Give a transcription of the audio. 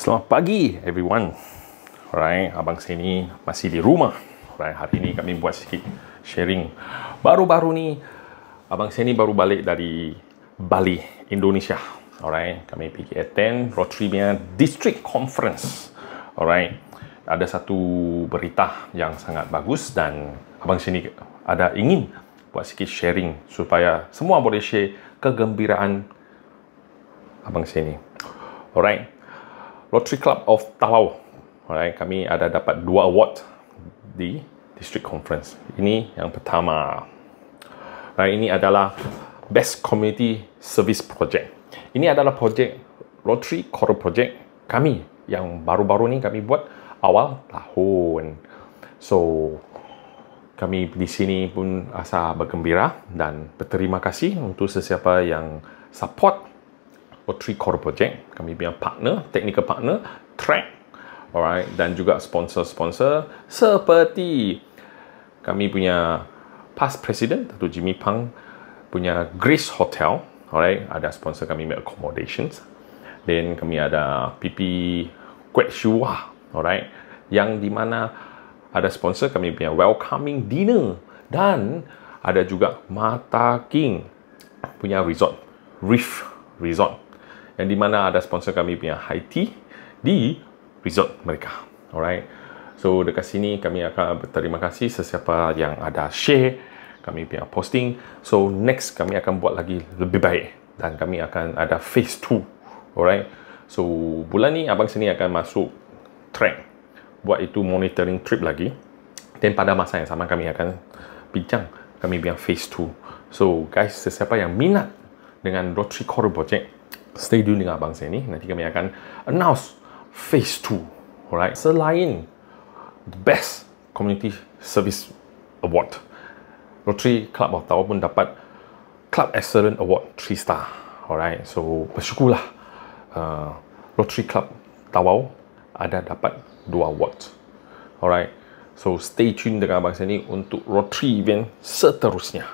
Selamat pagi everyone. Alright, abang sini masih di rumah. Alright, hari ini kami buat sikit sharing. Baru-baru ni abang sini baru balik dari Bali, Indonesia. Alright, kami pergi attend Rotary punya District Conference. Alright, ada satu berita yang sangat bagus dan abang sini ada ingin buat sikit sharing supaya semua boleh share kegembiraan abang sini. Alright, Rotary Club of Tawau. Alright, kami ada dapat 2 award di District Conference. Ini yang pertama. Alright, ini adalah Best Community Service Project. Ini adalah projek Rotary Core Project kami yang baru-baru ni kami buat awal tahun. So, kami di sini pun asa bergembira dan berterima kasih untuk sesiapa yang support Rotary Core Project. Kami punya partner, technical partner, Track, alright, dan juga sponsor-sponsor seperti kami punya past president, Datuk Jimmy Pang punya Grace Hotel, alright, ada sponsor kami punya accommodations. Dan kami ada PP Kuet Shua, alright, yang di mana ada sponsor kami punya welcoming dinner dan ada juga Mata King punya resort, Reef Resort, yang di mana ada sponsor kami punya high tea di resort mereka. Alright. So dekat sini kami akan berterima kasih sesiapa yang ada share kami punya posting. So next kami akan buat lagi lebih baik dan kami akan ada phase 2. Alright. So bulan ni abang sini akan masuk track buat itu monitoring trip lagi. Dan pada masa yang sama kami akan bincang kami punya phase 2. So guys, sesiapa yang minat dengan Rotary Core Project, stay tune dengan abang saya ni. Nanti kami akan announce phase 2. Alright. Selain Best Community Service Award, Rotary Club of Tawau pun dapat Club Excellence Award 3 star. Alright. So bersyukurlah Rotary Club Tawau ada dapat 2 awards. Alright. So stay tune dengan abang saya ni untuk Rotary event seterusnya.